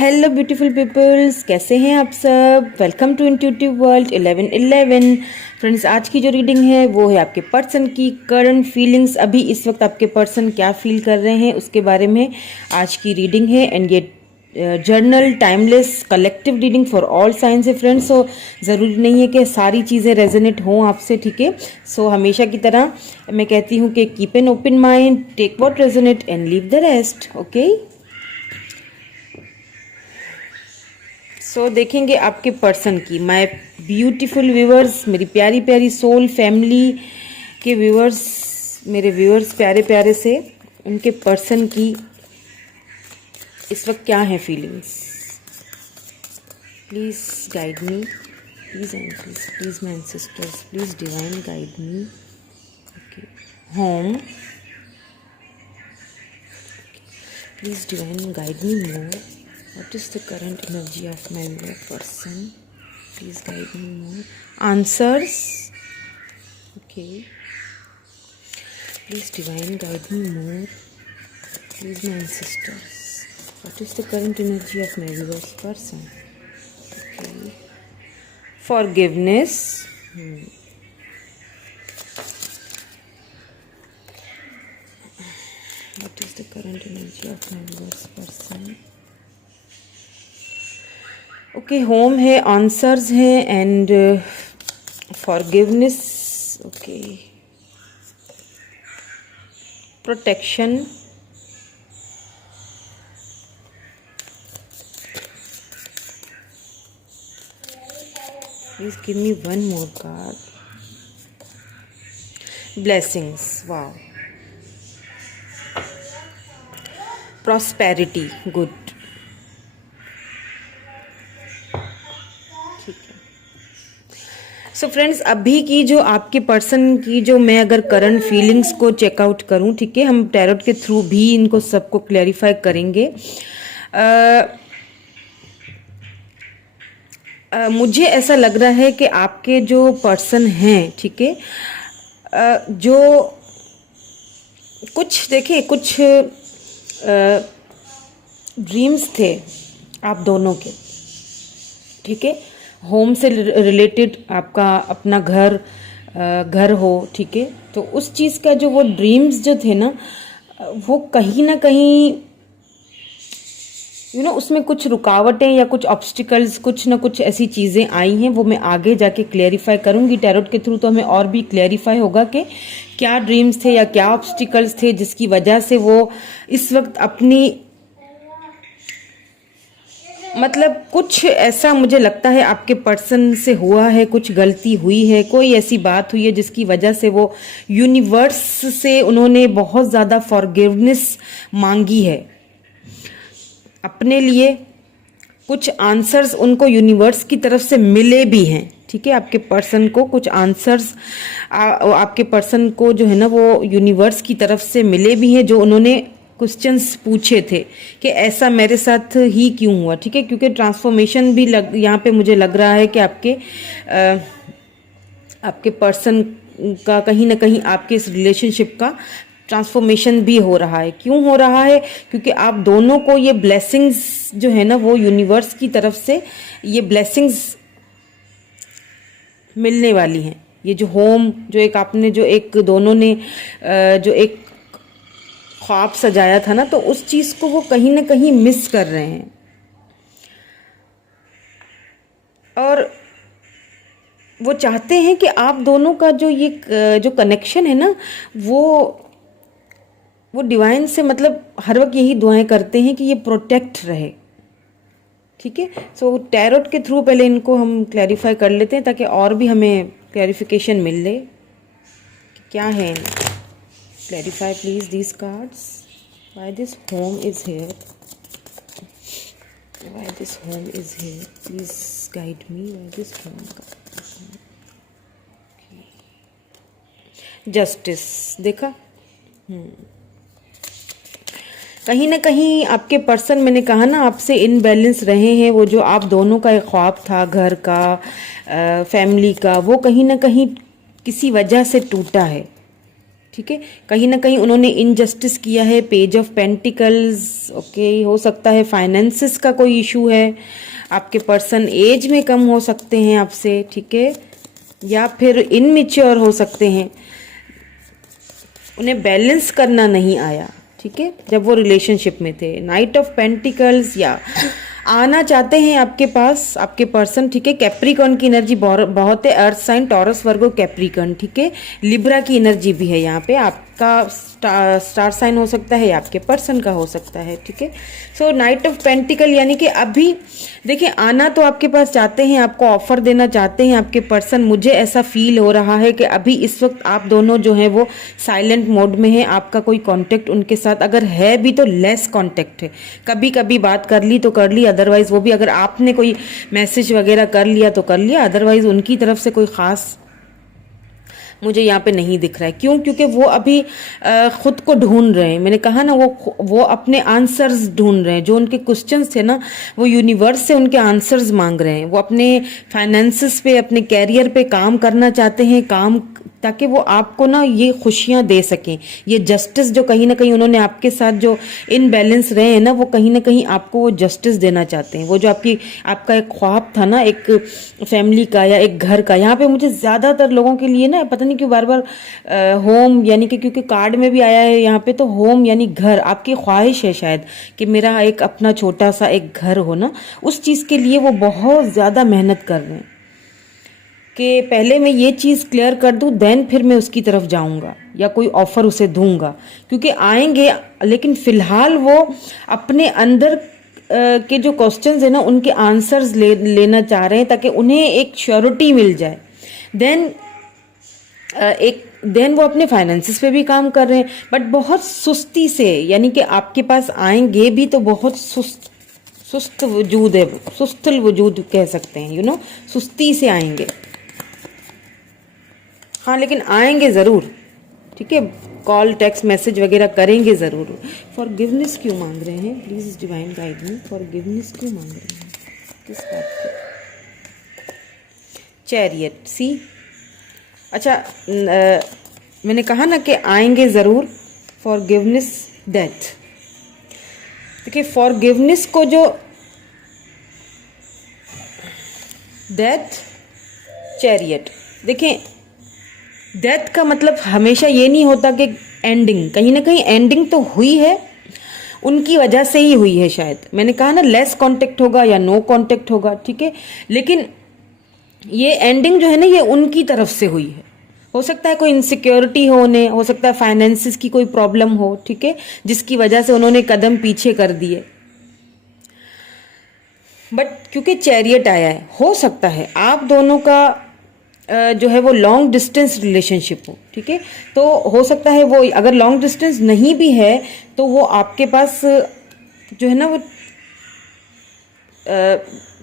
Hello beautiful peoples, कैसे हैं आप सब। Welcome to intuitive world 1111। Friends, आज की जो रीडिंग है वो है आपके पर्सन की करंट फीलिंग्स। अभी इस वक्त आपके पर्सन क्या फील कर रहे हैं उसके बारे में आज की रीडिंग है। एंड ये journal timeless collective reading for all science है फ्रेंड्स। सो ज़रूरी नहीं है कि सारी चीज़ें रेजोनेट हों आपसे, ठीक है। सो हमेशा की तरह मैं कहती हूँ कि keep an open mind, take what resonate and leave the rest. Okay, so देखेंगे आपके पर्सन की। माय ब्यूटीफुल व्यूअर्स, मेरी प्यारी प्यारी सोल फैमिली के व्यूअर्स, मेरे व्यूअर्स प्यारे प्यारे से, उनके पर्सन की इस वक्त क्या है feelings. Please guide me, please angels, please my ancestors, please divine guide me. Okay, home, please divine guide me more. What is the current energy of my viewer person? Please guide me more. Answers. Okay. Please divine guide me more. Please my ancestors. What is the current energy of my viewer's person? Okay. Forgiveness. What is the current energy of my viewer's person? Okay, home है, answers हैं and forgiveness. Okay, protection, please give me one more card. Blessings, wow, prosperity, good. So friends, अभी की जो आपके person की जो मैं अगर करंट फीलिंग्स को चेकआउट करूं, ठीक है, हम टैरोट के थ्रू भी इनको सबको क्लैरिफाई करेंगे। मुझे ऐसा लग रहा है कि आपके जो पर्सन हैं, ठीक है, जो कुछ देखिए, कुछ ड्रीम्स थे आप दोनों के, ठीक है। होम से रिलेटेड आपका अपना घर हो, ठीक है। तो उस चीज़ का जो वो ड्रीम्स जो थे ना, वो कहीं ना कहीं उसमें कुछ रुकावटें या कुछ ऑब्स्टिकल्स, कुछ ना कुछ ऐसी चीज़ें आई हैं। वो मैं आगे जाके क्लेरिफाई करूंगी टैरोट के थ्रू, तो हमें और भी क्लेरिफाई होगा कि क्या ड्रीम्स थे या क्या ऑब्स्टिकल्स थे जिसकी वजह से वो इस वक्त अपनी, मतलब कुछ ऐसा मुझे लगता है आपके पर्सन से हुआ है, कुछ गलती हुई है, कोई ऐसी बात हुई है जिसकी वजह से वो यूनिवर्स से उन्होंने बहुत ज़्यादा फॉरगिवनेस मांगी है अपने लिए। कुछ आंसर्स उनको यूनिवर्स की तरफ से मिले भी हैं, ठीक है। आपके पर्सन को कुछ आंसर्स आपके पर्सन को जो है ना वो यूनिवर्स की तरफ से मिले भी हैं, जो उन्होंने क्वेश्चंस पूछे थे कि ऐसा मेरे साथ ही क्यों हुआ, ठीक है। क्योंकि ट्रांसफॉर्मेशन भी यहाँ पे मुझे लग रहा है कि आपके पर्सन का कहीं ना कहीं आपके इस रिलेशनशिप का ट्रांसफॉर्मेशन भी हो रहा है। क्यों हो रहा है? क्योंकि आप दोनों को ये ब्लेसिंग्स जो है ना वो यूनिवर्स की तरफ से ये ब्लेसिंग्स मिलने वाली हैं। ये जो होम, जो एक आपने जो एक दोनों ने जो एक ख्वाब सजाया था ना, तो उस चीज़ को वो कहीं ना कहीं मिस कर रहे हैं। और वो चाहते हैं कि आप दोनों का जो ये जो कनेक्शन है ना, वो डिवाइन से, मतलब हर वक्त यही दुआएं करते हैं कि ये प्रोटेक्ट रहे, ठीक है। सो टैरोट के थ्रू पहले इनको हम क्लैरिफाई कर लेते हैं ताकि और भी हमें क्लैरिफिकेशन मिल ले कि क्या है। Clarify please these cards. Why this home is here? Why this home is here? Please guide me. Why this home is here? Okay. Justice. देखा? कहीं ना कहीं आपके पर्सन, मैंने कहा ना, आपसे इनबैलेंस रहे हैं। वो जो आप दोनों का एक ख्वाब था घर का, फैमिली का, वो कहीं ना कहीं किसी वजह से टूटा है। ठीक है, कहीं ना कहीं उन्होंने इनजस्टिस किया है। पेज ऑफ पेंटिकल्स, ओके, हो सकता है फाइनेंसिस का कोई इशू है। आपके पर्सन एज में कम हो सकते हैं आपसे, ठीक है, या फिर इनमेच्योर हो सकते हैं, उन्हें बैलेंस करना नहीं आया, ठीक है, जब वो रिलेशनशिप में थे। नाइट ऑफ पेंटिकल्स, या आना चाहते हैं आपके पास आपके पर्सन, ठीक है। कैप्रिकॉर्न की एनर्जी बहुत है, अर्थ साइन, टॉरस, वर्गो, कैप्रिकॉर्न, ठीक है। लिब्रा की एनर्जी भी है यहाँ पे। आपका स्टार साइन हो सकता है या आपके पर्सन का हो सकता है, ठीक है। सो नाइट ऑफ पेंटिकल यानी कि अभी देखिए, आना तो आपके पास चाहते हैं, आपको ऑफर देना चाहते हैं आपके पर्सन। मुझे ऐसा फील हो रहा है कि अभी इस वक्त आप दोनों जो हैं वो साइलेंट मोड में हैं। आपका कोई कांटेक्ट उनके साथ अगर है भी तो लेस कांटेक्ट है। कभी कभी बात कर ली तो कर ली, अदरवाइज वो भी अगर आपने कोई मैसेज वगैरह कर लिया तो कर लिया, अदरवाइज उनकी तरफ से कोई खास मुझे यहाँ पे नहीं दिख रहा है। क्यों? क्योंकि वो अभी खुद को ढूंढ रहे हैं। मैंने कहा ना, वो अपने आंसर्स ढूंढ रहे हैं। जो उनके क्वेश्चंस थे ना, वो यूनिवर्स से उनके आंसर्स मांग रहे हैं। वो अपने फाइनेंसेस पे, अपने कैरियर पे काम करना चाहते हैं, काम, ताकि वो आपको ना ये खुशियां दे सकें। ये जस्टिस जो कहीं ना कहीं उन्होंने आपके साथ जो इनबैलेंस रहे हैं ना, वो कहीं ना कहीं आपको वो जस्टिस देना चाहते हैं। वो जो आपका एक ख्वाब था ना, एक फैमिली का या एक घर का, यहाँ पे मुझे ज़्यादातर लोगों के लिए ना, पता नहीं क्यों बार बार होम, यानी कि क्योंकि कार्ड में भी आया है यहाँ पे, तो होम यानी घर, आपकी ख्वाहिश है शायद कि मेरा एक अपना छोटा सा एक घर हो ना। उस चीज़ के लिए वो बहुत ज़्यादा मेहनत कर रहे हैं कि पहले मैं ये चीज़ क्लियर कर दूं, देन फिर मैं उसकी तरफ जाऊंगा या कोई ऑफर उसे दूंगा, क्योंकि आएंगे। लेकिन फिलहाल वो अपने अंदर के जो क्वेश्चंस है ना, उनके आंसर्स लेना चाह रहे हैं, ताकि उन्हें एक श्योरिटी मिल जाए। देन वो अपने फाइनेंसिस पे भी काम कर रहे हैं, बट बहुत सुस्ती से, यानी कि आपके पास आएंगे भी तो बहुत सुस्त वजूद है, सुस्तल वजूद कह सकते हैं, सुस्ती से आएंगे। हाँ, लेकिन आएंगे ज़रूर, ठीक है। कॉल, टेक्स्ट मैसेज वगैरह करेंगे ज़रूर। फॉरगिवनेस क्यों मांग रहे हैं? Please divine guide me. Forgiveness क्यों मांग रहे हैं? किस बात की? चैरियट, सी। अच्छा, मैंने कहा ना कि आएंगे ज़रूर। Forgiveness, death. देखिए, फॉरगिवनेस को जो डेथ, चैरियट, देखें, डेथ का मतलब हमेशा ये नहीं होता कि एंडिंग, कहीं ना कहीं एंडिंग तो हुई है, उनकी वजह से ही हुई है शायद। मैंने कहा ना, लेस कांटेक्ट होगा या नो कांटेक्ट होगा, ठीक है, लेकिन ये एंडिंग जो है ना, ये उनकी तरफ से हुई है। हो सकता है कोई इनसिक्योरिटी हो सकता है फाइनेंसिस की कोई प्रॉब्लम हो, ठीक है, जिसकी वजह से उन्होंने कदम पीछे कर दिए। बट क्योंकि चैरियट आया है, हो सकता है आप दोनों का जो है वो लॉन्ग डिस्टेंस रिलेशनशिप हो, ठीक है। तो हो सकता है वो, अगर लॉन्ग डिस्टेंस नहीं भी है तो वो आपके पास जो है ना वो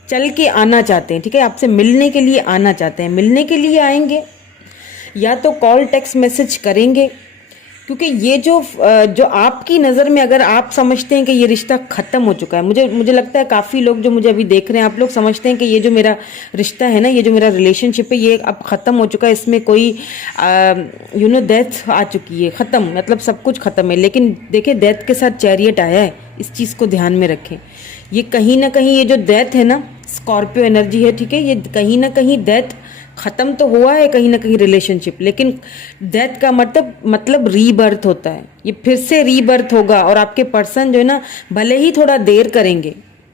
चल के आना चाहते हैं, ठीक है, आपसे मिलने के लिए आना चाहते हैं। मिलने के लिए आएंगे या तो कॉल, टेक्स्ट मैसेज करेंगे, क्योंकि ये जो आपकी नज़र में, अगर आप समझते हैं कि ये रिश्ता ख़त्म हो चुका है, मुझे लगता है काफ़ी लोग जो मुझे अभी देख रहे हैं, आप लोग समझते हैं कि ये जो मेरा रिश्ता है ना, ये जो मेरा रिलेशनशिप है, ये अब ख़त्म हो चुका है, इसमें कोई डेथ आ चुकी है, ख़त्म, मतलब सब कुछ ख़त्म है। लेकिन देखिए, डेथ के साथ चैरियट आया है, इस चीज़ को ध्यान में रखें। ये कहीं ना कहीं, ये जो डेथ है ना, स्कॉर्पियो एनर्जी है, ठीक है, ये कहीं ना कहीं डेथ ख़त्म तो हुआ है कहीं ना कहीं रिलेशनशिप, लेकिन डेथ का मतलब रीबर्थ होता है। ये फिर से रीबर्थ होगा, और आपके पर्सन जो है ना, भले ही थोड़ा देर करेंगे,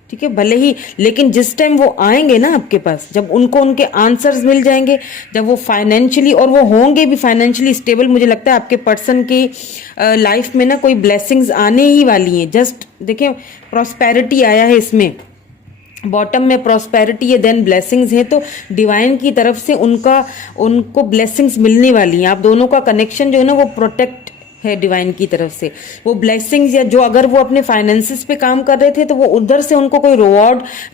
ठीक है, भले ही, लेकिन जिस टाइम वो आएंगे ना आपके पास, जब उनको उनके आंसर्स मिल जाएंगे, जब वो फाइनेंशियली, और वो होंगे भी फाइनेंशियली स्टेबल, मुझे लगता है आपके पर्सन की लाइफ में ना कोई ब्लेसिंग्स आने ही वाली हैं। जस्ट देखें, प्रॉस्पेरिटी आया है इसमें, बॉटम में प्रॉस्पेरिटी है, देन ब्लेसिंग्स है, तो डिवाइन की तरफ से उनको ब्लेसिंग्स मिलने वाली हैं। आप दोनों का कनेक्शन जो है ना, वो प्रोटेक्ट है डिवाइन की तरफ से। वो ब्लेसिंग्स, या जो अगर वो अपने फाइनेंसिस पे काम कर रहे थे, तो वो उधर से उनको कोई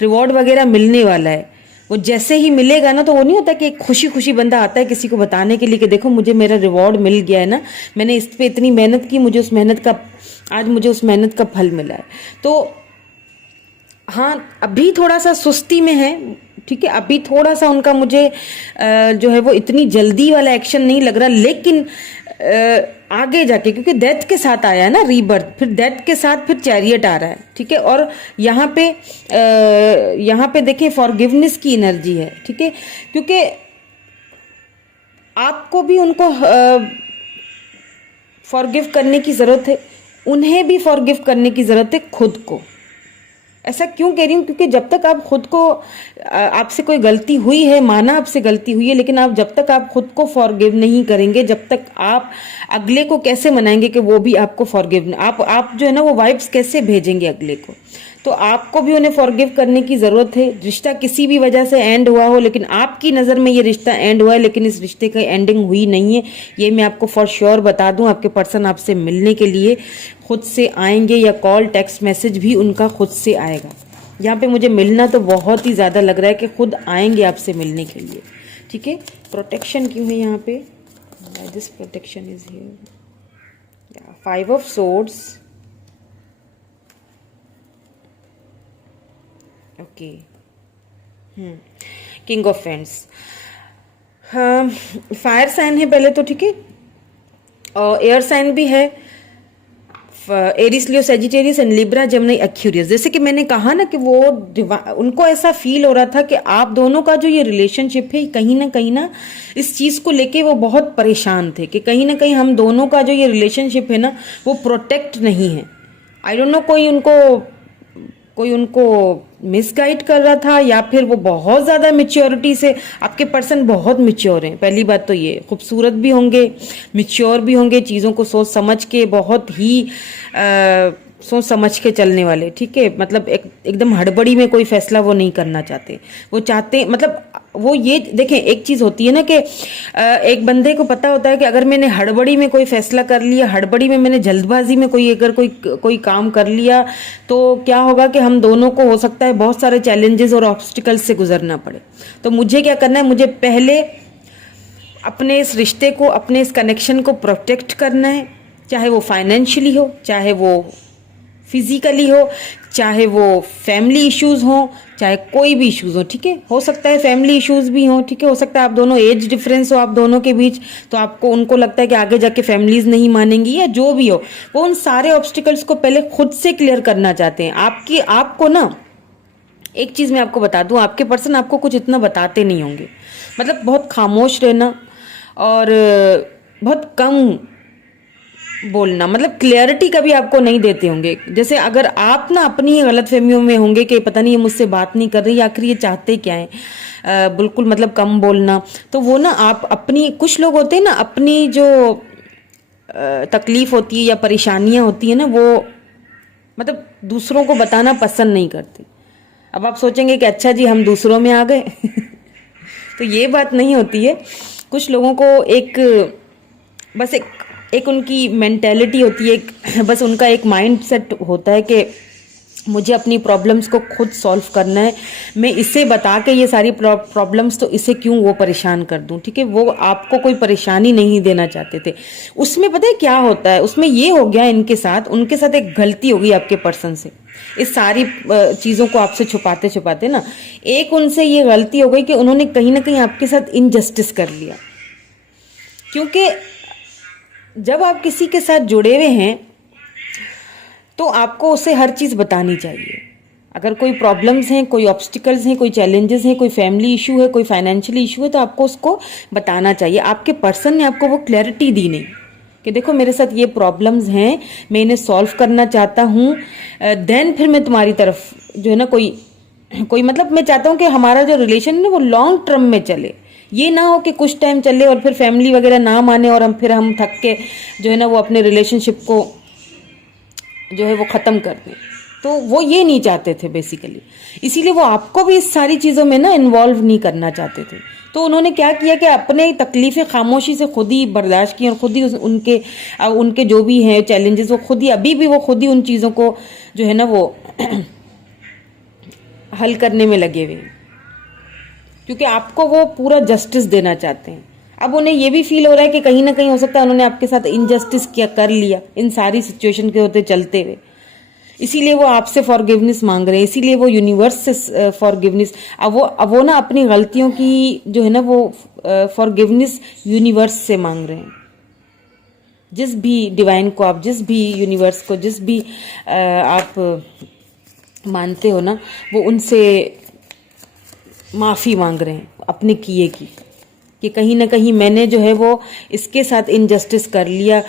रिवॉर्ड वगैरह मिलने वाला है। वो जैसे ही मिलेगा ना, तो वो नहीं होता कि एक खुशी खुशी बंदा आता है किसी को बताने के लिए कि देखो मुझे मेरा रिवॉर्ड मिल गया है ना, मैंने इस पे इतनी मेहनत की, मुझे उस मेहनत का फल मिला है। तो हाँ, अभी थोड़ा सा सुस्ती में है, ठीक है, अभी थोड़ा सा उनका मुझे जो है वो इतनी जल्दी वाला एक्शन नहीं लग रहा, लेकिन आगे जाके, क्योंकि डेथ के साथ आया है ना रीबर्थ, फिर डेथ के साथ फिर चैरियट आ रहा है, ठीक है। और यहाँ पे देखिए फॉरगिवनेस की एनर्जी है, ठीक है, क्योंकि आपको भी उनको फॉरगिव करने की ज़रूरत है, उन्हें भी फॉरगिव करने की ज़रूरत है खुद को। ऐसा क्यों कह रही हूँ, क्योंकि जब तक आप खुद को, आपसे कोई गलती हुई है, माना आपसे गलती हुई है, लेकिन आप जब तक आप खुद को फॉरगिव नहीं करेंगे, जब तक आप अगले को कैसे मनाएंगे कि वो भी आपको फॉरगिव, आप जो है ना वो वाइब्स कैसे भेजेंगे अगले को। तो आपको भी उन्हें फॉरगिव करने की ज़रूरत है। रिश्ता किसी भी वजह से एंड हुआ हो, लेकिन आपकी नज़र में ये रिश्ता एंड हुआ है, लेकिन इस रिश्ते की एंडिंग हुई नहीं है, ये मैं आपको फॉर श्योर बता दूं। आपके पर्सन आपसे मिलने के लिए खुद से आएंगे, या कॉल टेक्स्ट मैसेज भी उनका खुद से आएगा। यहाँ पे मुझे मिलना तो बहुत ही ज़्यादा लग रहा है कि खुद आएंगे आपसे मिलने के लिए, ठीक है। प्रोटेक्शन क्यों है यहाँ पे, this protection is here, 5 of swords, okay, king of wands, fire sign है पहले तो, ठीक है, और एयर साइन भी है, Aries, Leo, Sagittarius and Libra, Gemini, Aquarius. जैसे कि मैंने कहा ना कि वो उनको ऐसा फील हो रहा था कि आप दोनों का जो ये रिलेशनशिप है, कहीं ना इस चीज़ को लेके वो बहुत परेशान थे कि कहीं ना कहीं हम दोनों का जो ये रिलेशनशिप है ना वो प्रोटेक्ट नहीं है। आई डोंट नो, कोई उनको मिसगाइड कर रहा था, या फिर वो बहुत ज़्यादा मेच्योरिटी से, आपके पर्सन बहुत मेच्योर हैं, पहली बात तो ये, खूबसूरत भी होंगे, मेच्योर भी होंगे, चीज़ों को सोच समझ के, बहुत ही सोच समझ के चलने वाले, ठीक है। मतलब एकदम हड़बड़ी में कोई फैसला वो नहीं करना चाहते। वो चाहते, मतलब वो ये देखें, एक चीज़ होती है ना कि एक बंदे को पता होता है कि अगर मैंने हड़बड़ी में कोई फैसला कर लिया, हड़बड़ी में मैंने जल्दबाजी में कोई काम कर लिया, तो क्या होगा कि हम दोनों को हो सकता है बहुत सारे चैलेंजेस और ऑब्स्टिकल्स से गुजरना पड़े। तो मुझे क्या करना है, मुझे पहले अपने इस रिश्ते को, अपने इस कनेक्शन को प्रोटेक्ट करना है, चाहे वो फाइनेंशियली हो, चाहे वो फिजिकली हो, चाहे वो फैमिली इश्यूज हो, चाहे कोई भी इश्यूज हो, ठीक है। हो सकता है फैमिली इश्यूज भी हो, ठीक है, हो सकता है आप दोनों एज डिफरेंस हो आप दोनों के बीच, तो आपको उनको लगता है कि आगे जाके फैमिलीज नहीं मानेंगी, या जो भी हो, वो उन सारे ऑब्स्टिकल्स को पहले खुद से क्लियर करना चाहते हैं। आपको ना एक चीज मैं आपको बता दूं, आपके पर्सन आपको कुछ इतना बताते नहीं होंगे, मतलब बहुत खामोश रहना और बहुत कम बोलना, मतलब क्लियरिटी कभी आपको नहीं देते होंगे। जैसे अगर आप ना अपनी गलतफहमियों में होंगे कि पता नहीं ये मुझसे बात नहीं कर रही, आखिर ये चाहते क्या है, बिल्कुल मतलब कम बोलना। तो वो ना आप अपनी, कुछ लोग होते हैं ना अपनी जो तकलीफ होती है या परेशानियां होती है ना, वो मतलब दूसरों को बताना पसंद नहीं करते। अब आप सोचेंगे कि अच्छा जी हम दूसरों में आ गए तो ये बात नहीं होती है। कुछ लोगों को बस एक उनकी मेंटेलिटी होती है, बस उनका एक माइंड सेट होता है कि मुझे अपनी प्रॉब्लम्स को खुद सॉल्व करना है, मैं इसे बता के ये सारी प्रॉब्लम्स, तो इसे क्यों वो परेशान कर दूं, ठीक है। वो आपको कोई परेशानी नहीं देना चाहते थे। उसमें पता है क्या होता है, उसमें ये हो गया उनके साथ एक गलती हो गई आपके पर्सन से। इस सारी चीज़ों को आपसे छुपाते छुपाते ना एक उनसे ये गलती हो गई कि उन्होंने कहीं ना कहीं आपके साथ इनजस्टिस कर लिया। क्योंकि जब आप किसी के साथ जुड़े हुए हैं तो आपको उसे हर चीज़ बतानी चाहिए। अगर कोई प्रॉब्लम्स हैं, कोई ऑब्स्टिकल्स हैं, कोई चैलेंजेस हैं, कोई फैमिली इशू है, कोई फाइनेंशियली इशू है, तो आपको उसको बताना चाहिए। आपके पर्सन ने आपको वो क्लैरिटी दी नहीं कि देखो मेरे साथ ये प्रॉब्लम्स हैं, मैं इन्हें सॉल्व करना चाहता हूँ, देन फिर मैं तुम्हारी तरफ जो है ना कोई मतलब मैं चाहता हूँ कि हमारा जो रिलेशन है ना वो लॉन्ग टर्म में चले। ये ना हो कि कुछ टाइम चले और फिर फैमिली वगैरह ना माने और हम थक के जो है ना वो अपने रिलेशनशिप को जो है वो ख़त्म कर दें। तो वो ये नहीं चाहते थे बेसिकली, इसीलिए वो आपको भी इस सारी चीज़ों में ना इन्वॉल्व नहीं करना चाहते थे। तो उन्होंने क्या किया कि अपने तकलीफ़ें खामोशी से खुद ही बर्दाश्त की और खुद ही उनके जो भी हैं चैलेंजेस, वो खुद ही अभी भी वो खुद ही उन चीज़ों को जो है ना वो हल करने में लगे हुए हैं, क्योंकि आपको वो पूरा जस्टिस देना चाहते हैं। अब उन्हें ये भी फील हो रहा है कि कहीं ना कहीं हो सकता है उन्होंने आपके साथ इनजस्टिस कर लिया इन सारी सिचुएशन के होते चलते हुए, इसीलिए वो आपसे फॉरगिवनेस मांग रहे हैं, इसीलिए वो यूनिवर्स से फॉरगिवनेस, अब वो ना अपनी गलतियों की जो है ना वो फॉरगिवनेस यूनिवर्स से मांग रहे हैं। जिस भी डिवाइन को आप, जिस भी यूनिवर्स को, जिस भी आप मानते हो ना, वो उनसे माफ़ी मांग रहे हैं अपने किए की, कि कहीं ना कहीं मैंने जो है वो इसके साथ इनजस्टिस कर लिया,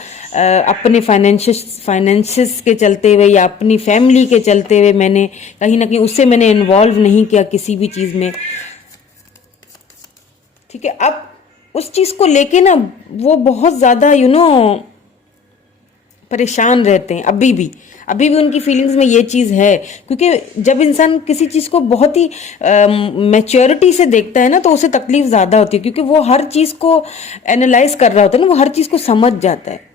अपने फाइनेंसिस के चलते हुए या अपनी फैमिली के चलते हुए मैंने कहीं ना कहीं उससे मैंने इन्वॉल्व नहीं किया किसी भी चीज़ में। ठीक है, अब उस चीज़ को लेके ना वो बहुत ज़्यादा परेशान रहते हैं। अभी भी उनकी फीलिंग्स में ये चीज़ है, क्योंकि जब इंसान किसी चीज़ को बहुत ही मैच्योरिटी से देखता है ना, तो उसे तकलीफ ज़्यादा होती है, क्योंकि वो हर चीज़ को एनालाइज कर रहा होता है ना, वो हर चीज़ को समझ जाता है।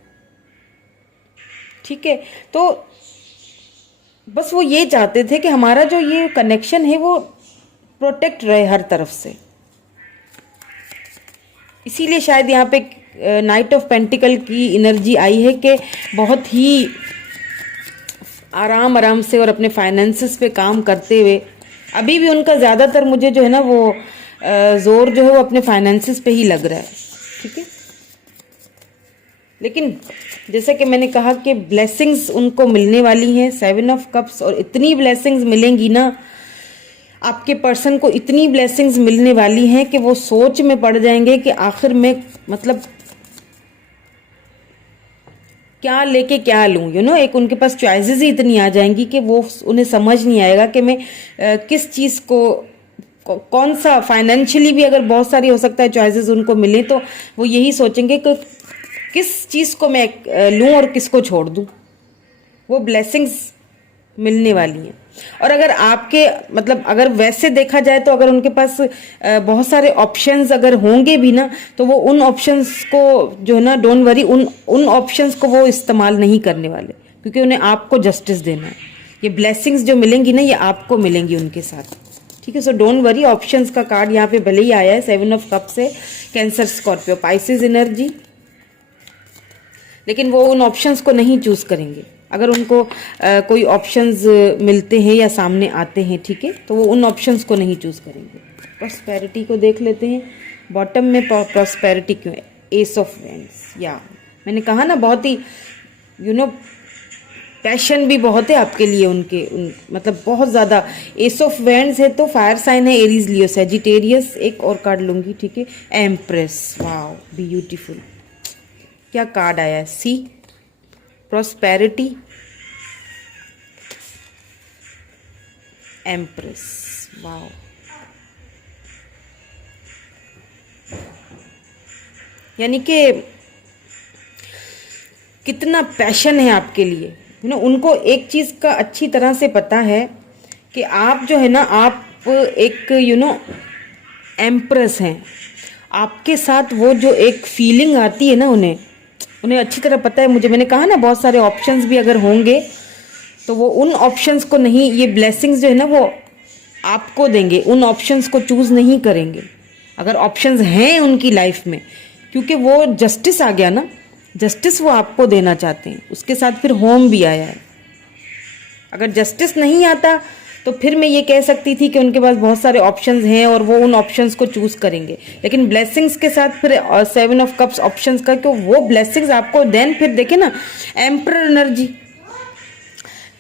ठीक है, तो बस वो ये चाहते थे कि हमारा जो ये कनेक्शन है वो प्रोटेक्ट रहे हर तरफ से। इसीलिए शायद यहाँ पे नाइट ऑफ पेंटिकल की एनर्जी आई है कि बहुत ही आराम से और अपने फाइनेंसेस पे काम करते हुए, अभी भी उनका ज़्यादातर मुझे जो है ना वो जोर जो है वो अपने फाइनेंसेस पे ही लग रहा है। ठीक है, लेकिन जैसे कि मैंने कहा कि ब्लेसिंग्स उनको मिलने वाली हैं, 7 ऑफ कप्स, और इतनी ब्लेसिंग्स मिलेंगी ना आपके पर्सन को, इतनी ब्लेसिंग्स मिलने वाली हैं कि वो सोच में पड़ जाएंगे कि आखिर में मतलब क्या लेके क्या लूं, एक उनके पास चॉइसेस ही इतनी आ जाएंगी कि वो उन्हें समझ नहीं आएगा कि मैं किस चीज़ को कौन सा, फाइनेंशियली भी अगर बहुत सारी हो सकता है चॉइसेस उनको मिले, तो वो यही सोचेंगे कि किस चीज़ को मैं लूं और किसको छोड़ दूं। वो ब्लेसिंग्स मिलने वाली हैं। और अगर आपके मतलब अगर वैसे देखा जाए तो अगर उनके पास बहुत सारे ऑप्शंस अगर होंगे भी ना, तो वो उन ऑप्शंस को जो है ना, डोंट वरी, उन ऑप्शंस को वो इस्तेमाल नहीं करने वाले, क्योंकि उन्हें आपको जस्टिस देना है। ये ब्लेसिंग्स जो मिलेंगी ना, ये आपको मिलेंगी उनके साथ। ठीक है, सो डोंट वरी। ऑप्शंस का कार्ड यहाँ पे भले ही आया है 7 ऑफ कप से, कैंसर, स्कॉर्पियो, पाइसेस एनर्जी, लेकिन वो उन ऑप्शंस को नहीं चूज करेंगे। अगर उनको कोई ऑप्शंस मिलते हैं या सामने आते हैं, ठीक है, तो वो उन ऑप्शंस को नहीं चूज करेंगे। प्रॉस्पेरिटी को देख लेते हैं, बॉटम में प्रॉस्पेरिटी क्यों है? S of vends. या मैंने कहा ना, बहुत ही पैशन भी बहुत है आपके लिए मतलब बहुत ज़्यादा। एस ऑफ वेंड्स है तो फायर साइन है, एरीज, लियो, सजिटेरियस। एक और कार्ड लूंगी, ठीक है, एम्प्रेस। Wow, beautiful. क्या कार्ड आया है? सी, प्रॉस्पेरिटी, एम्प्रेस। वाओ, यानी कि कितना पैशन है आपके लिए। उनको एक चीज का अच्छी तरह से पता है कि आप जो है ना, आप एक एम्प्रेस हैं। आपके साथ वो जो एक फीलिंग आती है ना, उन्हें अच्छी तरह पता है। मैंने कहा ना, बहुत सारे ऑप्शंस भी अगर होंगे तो वो उन ऑप्शंस को नहीं, ये ब्लेसिंग्स जो है ना वो आपको देंगे, उन ऑप्शंस को चूज नहीं करेंगे अगर ऑप्शंस हैं उनकी लाइफ में, क्योंकि वो जस्टिस आ गया ना, जस्टिस वो आपको देना चाहते हैं। उसके साथ फिर होम भी आया है। अगर जस्टिस नहीं आता तो फिर मैं ये कह सकती थी कि उनके पास बहुत सारे ऑप्शंस हैं और वो उन ऑप्शंस को चूज करेंगे, लेकिन ब्लेसिंग्स के साथ फिर 7 ऑफ कप्स ऑप्शंस का, तो वो ब्लेसिंग्स आपको देन फिर देखे ना, एम्परर एनर्जी,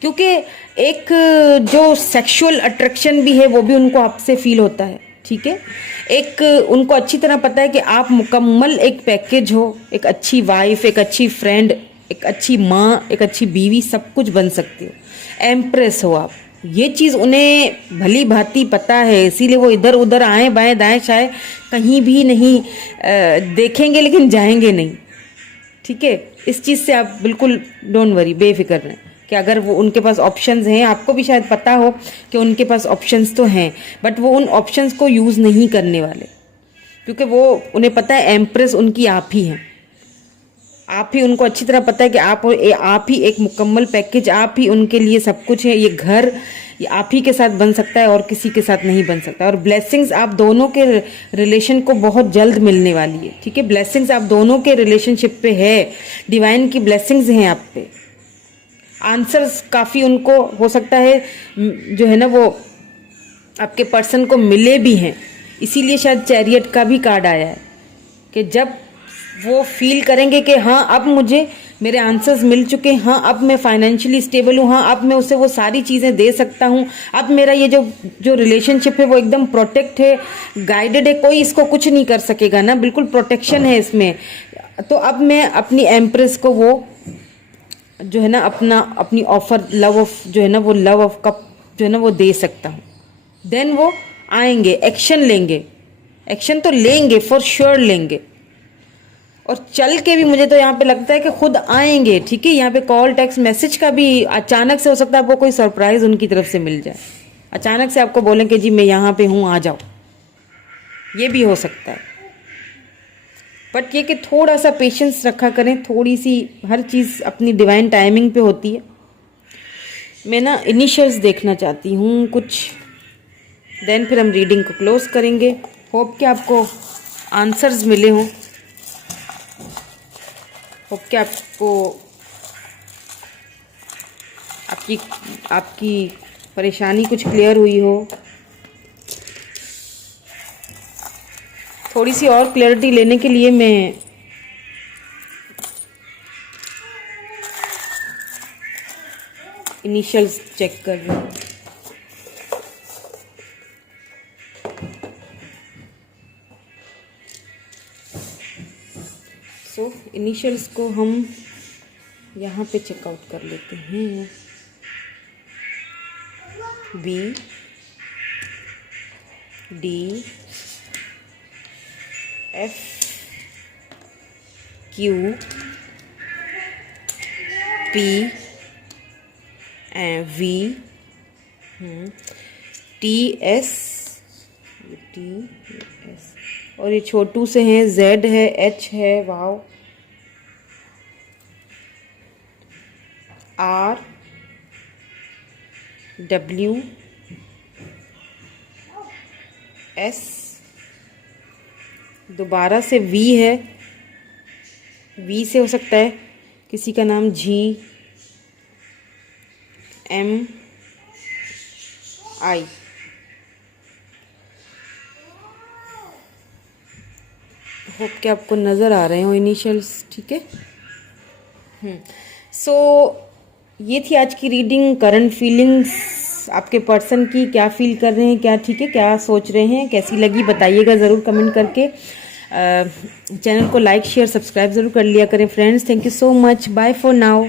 क्योंकि एक जो सेक्सुअल अट्रैक्शन भी है वो भी उनको आपसे फील होता है। ठीक है, एक उनको अच्छी तरह पता है कि आप मुकम्मल एक पैकेज हो, एक अच्छी वाइफ, एक अच्छी फ्रेंड, एक अच्छी माँ, एक अच्छी बीवी, सब कुछ बन सकती हो। एम्प्रेस हो आप, ये चीज़ उन्हें भली भांति पता है, इसीलिए वो इधर उधर आए बाएं दाएं शायद कहीं भी नहीं देखेंगे, लेकिन जाएंगे नहीं। ठीक है, इस चीज़ से आप बिल्कुल डोंट वरी, बेफिक्र रहें कि अगर वो उनके पास ऑप्शंस हैं, आपको भी शायद पता हो कि उनके पास ऑप्शंस तो हैं, बट वो उन ऑप्शंस को यूज़ नहीं करने वाले, क्योंकि वो उन्हें पता है एम्प्रेस उनकी आप ही हैं। आप ही, उनको अच्छी तरह पता है कि आप ही एक मुकम्मल पैकेज, आप ही उनके लिए सब कुछ है। ये घर ये आप ही के साथ बन सकता है और किसी के साथ नहीं बन सकता। और ब्लेसिंग्स आप दोनों के रिलेशन को बहुत जल्द मिलने वाली है। ठीक है, ब्लेसिंग्स आप दोनों के रिलेशनशिप पे है, डिवाइन की ब्लेसिंग्स हैं आप पे। आंसर्स काफ़ी उनको हो सकता है जो है ना वो आपके पर्सन को मिले भी हैं, इसीलिए शायद चैरियट का भी कार्ड आया है कि जब वो फील करेंगे कि हाँ अब मुझे मेरे आंसर्स मिल चुके हैं। हाँ, अब मैं फाइनेंशियली स्टेबल हूँ। हाँ, अब मैं उसे वो सारी चीज़ें दे सकता हूँ। अब मेरा ये जो जो रिलेशनशिप है वो एकदम प्रोटेक्ट है, गाइडेड है, कोई इसको कुछ नहीं कर सकेगा ना, बिल्कुल प्रोटेक्शन है इसमें। तो अब मैं अपनी एम्प्रेस को वो जो है ना अपनी ऑफर लव ऑफ जो है ना वो लव ऑफ कप जो है ना वो दे सकता हूँ। देन वो आएंगे, एक्शन लेंगे, एक्शन तो लेंगे, फॉर श्योर लेंगे। और चल के भी मुझे तो यहाँ पे लगता है कि खुद आएंगे। ठीक है, यहाँ पे कॉल टेक्स्ट मैसेज का भी अचानक से हो सकता है आपको कोई सरप्राइज उनकी तरफ से मिल जाए, अचानक से आपको बोलें कि जी मैं यहाँ पे हूँ, आ जाओ, ये भी हो सकता है। बट ये कि थोड़ा सा पेशेंस रखा करें, थोड़ी सी हर चीज़ अपनी डिवाइन टाइमिंग पे होती है। मैं ना इनिशियल्स देखना चाहती हूँ कुछ, देन फिर हम रीडिंग को क्लोज करेंगे। होप कि आपको आंसर्स मिले हों, होप कि आपको आपकी परेशानी कुछ क्लियर हुई हो। थोड़ी सी और क्लैरिटी लेने के लिए मैं इनिशियल्स चेक कर रही हूँ। सो इनिशियल्स को हम यहाँ पे चेकआउट कर लेते हैं। B, D, F, Q, P, V, T, S, और ये छोटू से हैं, जेड है, एच है, वाव, आर, डब्ल्यू, एस, दोबारा से वी है, वी से हो सकता है किसी का नाम जी, एम, आई। होप कि आपको नज़र आ रहे हो इनिशियल्स। ठीक है, सो ये थी आज की रीडिंग। करंट फीलिंग्स आपके पर्सन की, क्या फील कर रहे हैं, क्या ठीक है, क्या सोच रहे हैं, कैसी लगी बताइएगा ज़रूर कमेंट करके। चैनल को लाइक शेयर सब्सक्राइब ज़रूर कर लिया करें friends. Thank you so much, bye for now.